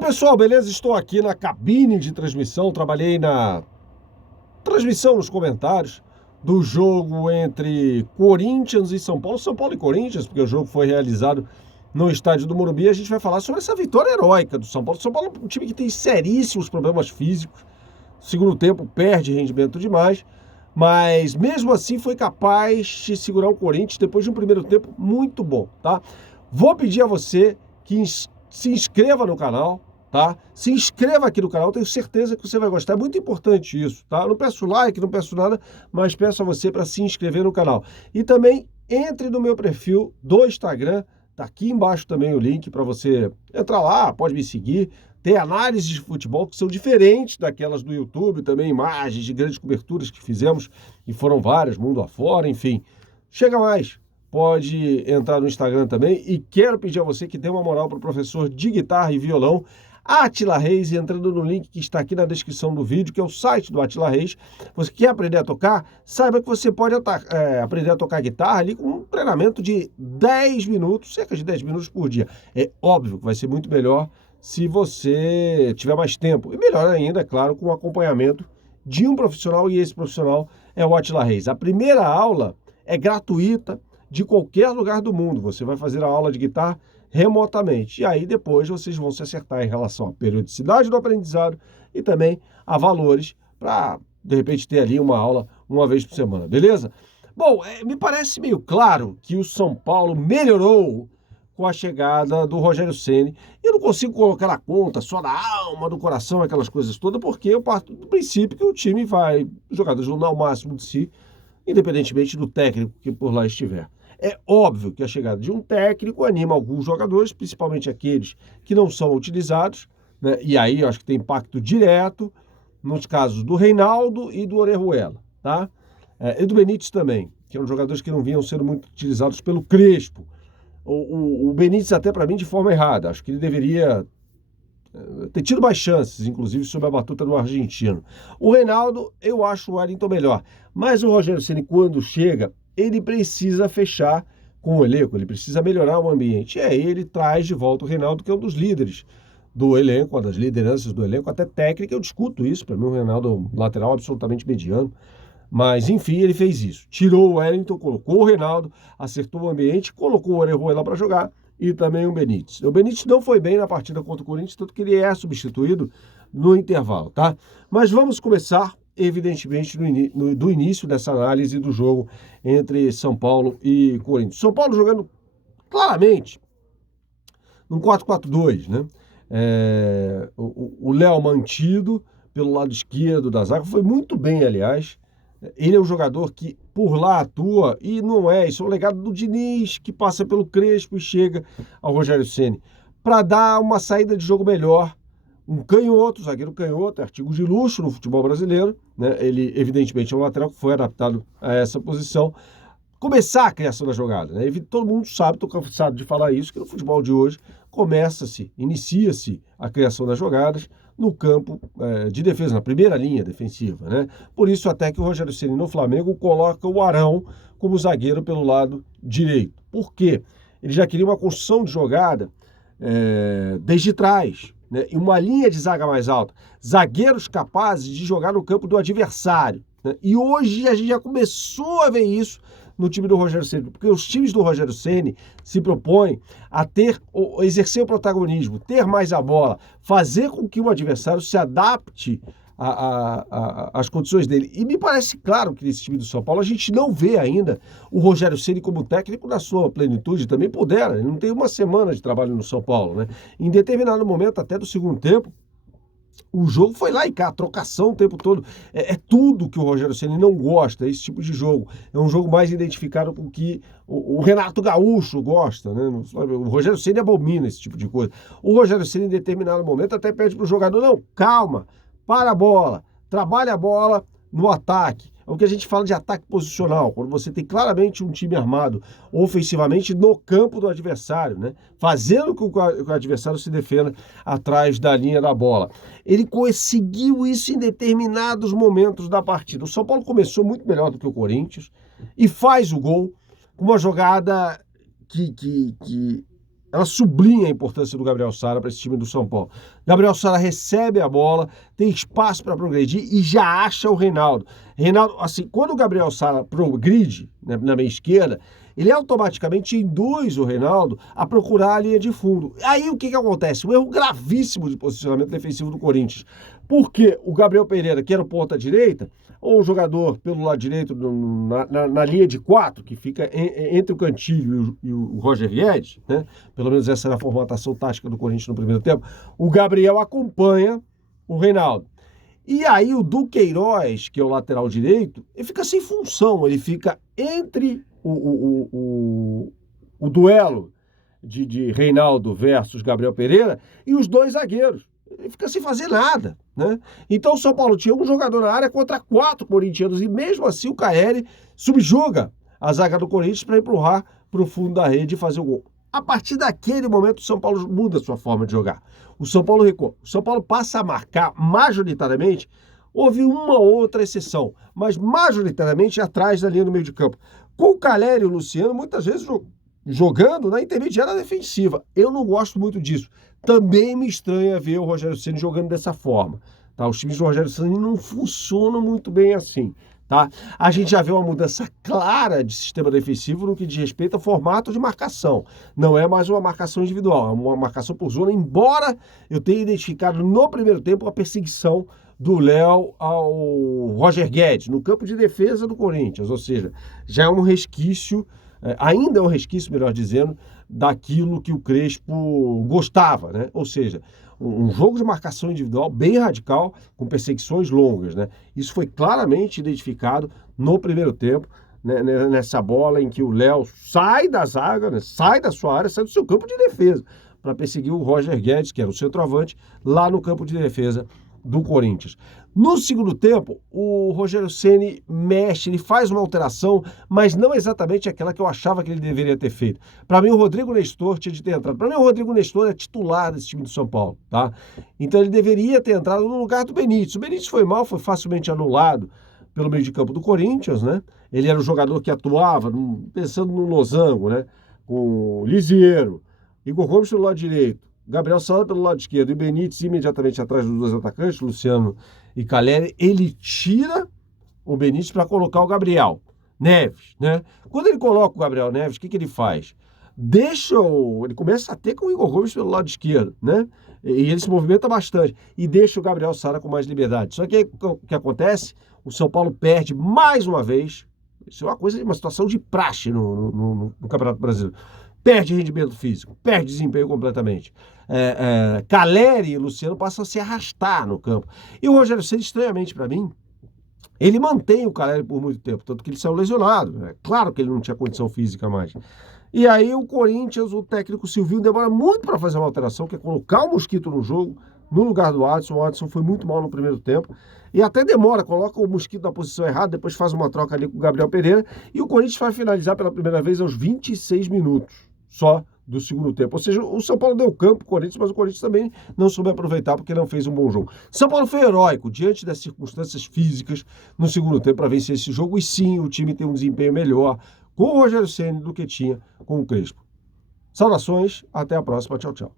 Fala pessoal, beleza? Estou aqui na cabine de transmissão, trabalhei na transmissão nos comentários do jogo entre Corinthians e São Paulo e Corinthians, porque o jogo foi realizado no estádio do Morumbi. A gente vai falar sobre essa vitória heróica do São Paulo. São Paulo é um time que tem seríssimos problemas físicos, segundo tempo perde rendimento demais, mas mesmo assim foi capaz de segurar o Corinthians depois de um primeiro tempo muito bom, tá? Vou pedir a você que se inscreva no canal, tá? Se inscreva aqui no canal, tenho certeza que você vai gostar. É muito importante isso, tá? Eu não peço like, não peço nada, mas peço a você para se inscrever no canal. E também entre no meu perfil do Instagram, tá aqui embaixo também o link para você entrar lá, pode me seguir. Tem análises de futebol que são diferentes daquelas do YouTube, também imagens de grandes coberturas que fizemos, e foram várias, mundo afora, enfim. Chega mais, pode entrar no Instagram também, e quero pedir a você que dê uma moral para o professor de guitarra e violão, Átila Reis, entrando no link que está aqui na descrição do vídeo, que é o site do Átila Reis. Você quer aprender a tocar? Saiba que você pode aprender a tocar guitarra ali com um treinamento de 10 minutos, cerca de 10 minutos por dia. É óbvio que vai ser muito melhor se você tiver mais tempo. E melhor ainda, é claro, com o acompanhamento de um profissional, e esse profissional é o Átila Reis. A primeira aula é gratuita de qualquer lugar do mundo. Você vai fazer a aula de guitarra remotamente. E aí depois vocês vão se acertar em relação à periodicidade do aprendizado e também a valores para, de repente, ter ali uma aula uma vez por semana, beleza? Bom, me parece meio claro que o São Paulo melhorou com a chegada do Rogério Ceni. Eu não consigo colocar na conta só da alma, do coração, aquelas coisas todas, porque eu parto do princípio que o time vai, os jogadores vão dar o máximo de si, independentemente do técnico que por lá estiver. É óbvio que a chegada de um técnico anima alguns jogadores, principalmente aqueles que não são utilizados, né? E aí eu acho que tem impacto direto nos casos do Reinaldo e do Orejuela, tá? E do Benítez também, que eram jogadores que não vinham sendo muito utilizados pelo Crespo. O Benítez até para mim de forma errada, acho que ele deveria ter tido mais chances, inclusive sob a batuta do argentino. O Reinaldo, eu acho o Wellington melhor, mas o Rogério Ceni, quando chega, ele precisa fechar com o elenco, ele precisa melhorar o ambiente. E aí ele traz de volta o Reinaldo, que é um dos líderes do elenco, uma das lideranças do elenco, até técnica, eu discuto isso, para mim o Reinaldo é um lateral absolutamente mediano, mas enfim, ele fez isso. Tirou o Wellington, colocou o Reinaldo, acertou o ambiente, colocou o Orejuela para jogar e também o Benítez. O Benítez não foi bem na partida contra o Corinthians, tanto que ele é substituído no intervalo, tá? Mas vamos começar, evidentemente, do início dessa análise do jogo entre São Paulo e Corinthians. São Paulo jogando claramente num 4-4-2, né? O Léo mantido pelo lado esquerdo da zaga, foi muito bem, aliás. Ele é um jogador que por lá atua, e não é, isso é um legado do Diniz, que passa pelo Crespo e chega ao Rogério Ceni, para dar uma saída de jogo melhor. Um canhoto, zagueiro canhoto, é artigo de luxo no futebol brasileiro, né? Ele, evidentemente, é um lateral que foi adaptado a essa posição. Começar a criação da jogada, né? Todo mundo sabe, estou cansado de falar isso, que no futebol de hoje inicia-se a criação das jogadas no campo de defesa, na primeira linha defensiva, né? Por isso até que o Rogério Ceni no Flamengo coloca o Arão como zagueiro pelo lado direito. Por quê? Ele já queria uma construção de jogada desde trás, né? E uma linha de zaga mais alta, zagueiros capazes de jogar no campo do adversário, né? E hoje a gente já começou a ver isso no time do Rogério Ceni, porque os times do Rogério Ceni se propõem a exercer o protagonismo, ter mais a bola, fazer com que o adversário se adapte às condições dele. E me parece claro que nesse time do São Paulo a gente não vê ainda o Rogério Ceni como técnico na sua plenitude, também pudera, ele não tem uma semana de trabalho no São Paulo, né? Em determinado momento, até do segundo tempo, o jogo foi lá e cá, trocação o tempo todo. É tudo que o Rogério Ceni não gosta, esse tipo de jogo. É um jogo mais identificado com o que o Renato Gaúcho gosta, né? O Rogério Ceni abomina esse tipo de coisa. O Rogério Ceni, em determinado momento, até pede para o jogador, não, calma, para a bola, trabalha a bola no ataque. É o que a gente fala de ataque posicional, quando você tem claramente um time armado ofensivamente no campo do adversário, né? Fazendo com que o adversário se defenda atrás da linha da bola. Ele conseguiu isso em determinados momentos da partida. O São Paulo começou muito melhor do que o Corinthians e faz o gol com uma jogada que ela sublinha a importância do Gabriel Sara para esse time do São Paulo. Gabriel Sara recebe a bola, tem espaço para progredir e já acha o Reinaldo. Reinaldo, assim, quando o Gabriel Sara progride, né, na meia esquerda, ele automaticamente induz o Reinaldo a procurar a linha de fundo. Aí o que acontece? Um erro gravíssimo de posicionamento defensivo do Corinthians. Porque o Gabriel Pereira, que era o ponta-direita, ou um jogador pelo lado direito na linha de 4, que fica entre o Cantillo e o Roger Guedes, né? Pelo menos essa era a formatação tática do Corinthians no primeiro tempo, o Gabriel acompanha o Reinaldo. E aí o Duqueiroz, que é o lateral direito, ele fica sem função, ele fica entre o duelo de Reinaldo versus Gabriel Pereira e os dois zagueiros. Ele fica sem fazer nada, né? Então o São Paulo tinha um jogador na área contra 4 corintianos e mesmo assim o Caleri subjuga a zaga do Corinthians para empurrar para o fundo da rede e fazer o gol. A partir daquele momento o São Paulo muda a sua forma de jogar. O São Paulo recua. O São Paulo passa a marcar majoritariamente. Houve uma outra exceção, mas majoritariamente atrás da linha do meio de campo. Com o Caleri e o Luciano muitas vezes jogando na intermediária defensiva. Eu não gosto muito disso. Também me estranha ver o Rogério Ceni jogando dessa forma. Tá? Os times do Rogério Ceni não funcionam muito bem assim. Tá? A gente já vê uma mudança clara de sistema defensivo no que diz respeito ao formato de marcação. Não é mais uma marcação individual, é uma marcação por zona, embora eu tenha identificado no primeiro tempo a perseguição do Léo ao Roger Guedes, no campo de defesa do Corinthians, ou seja, já é um resquício, ainda é um resquício, melhor dizendo, daquilo que o Crespo gostava, né? Ou seja, um jogo de marcação individual bem radical, com perseguições longas, né? Isso foi claramente identificado no primeiro tempo, né, nessa bola em que o Léo sai da zaga, né, sai da sua área, sai do seu campo de defesa, para perseguir o Roger Guedes, que era o centroavante, lá no campo de defesa do Corinthians. No segundo tempo, o Rogério Ceni mexe, ele faz uma alteração, mas não exatamente aquela que eu achava que ele deveria ter feito. Para mim, o Rodrigo Nestor tinha de ter entrado. Para mim, o Rodrigo Nestor é titular desse time do São Paulo, tá? Então, ele deveria ter entrado no lugar do Benítez. O Benítez foi mal, foi facilmente anulado pelo meio de campo do Corinthians, né? Ele era o jogador que atuava, pensando no losango, né? Com o Lisieiro, Igor Gomes pelo lado direito, Gabriel Sara pelo lado esquerdo e Benítez imediatamente atrás dos dois atacantes, Luciano e Caleri. Ele tira o Benítez para colocar o Gabriel Neves, né? Quando ele coloca o Gabriel Neves, o que ele faz? Ele começa a ter com o Igor Gomes pelo lado esquerdo, né? E ele se movimenta bastante e deixa o Gabriel Sara com mais liberdade. Só que o que acontece? O São Paulo perde mais uma vez. Isso é uma situação de praxe no Campeonato Brasileiro. Perde rendimento físico, perde desempenho completamente. Caleri e Luciano passam a se arrastar no campo. E o Rogério Ceni, estranhamente para mim, ele mantém o Caleri por muito tempo, tanto que ele saiu lesionado. É claro que ele não tinha condição física mais. E aí o Corinthians, o técnico Silvinho, demora muito para fazer uma alteração, que é colocar o Mosquito no jogo, no lugar do Adson. O Adson foi muito mal no primeiro tempo. E até demora, coloca o Mosquito na posição errada, depois faz uma troca ali com o Gabriel Pereira. E o Corinthians vai finalizar pela primeira vez aos 26 minutos só do segundo tempo. Ou seja, o São Paulo deu campo para o Corinthians, mas o Corinthians também não soube aproveitar porque não fez um bom jogo. São Paulo foi heróico diante das circunstâncias físicas no segundo tempo para vencer esse jogo. E sim, o time tem um desempenho melhor com o Rogério Ceni do que tinha com o Crespo. Saudações, até a próxima. Tchau, tchau.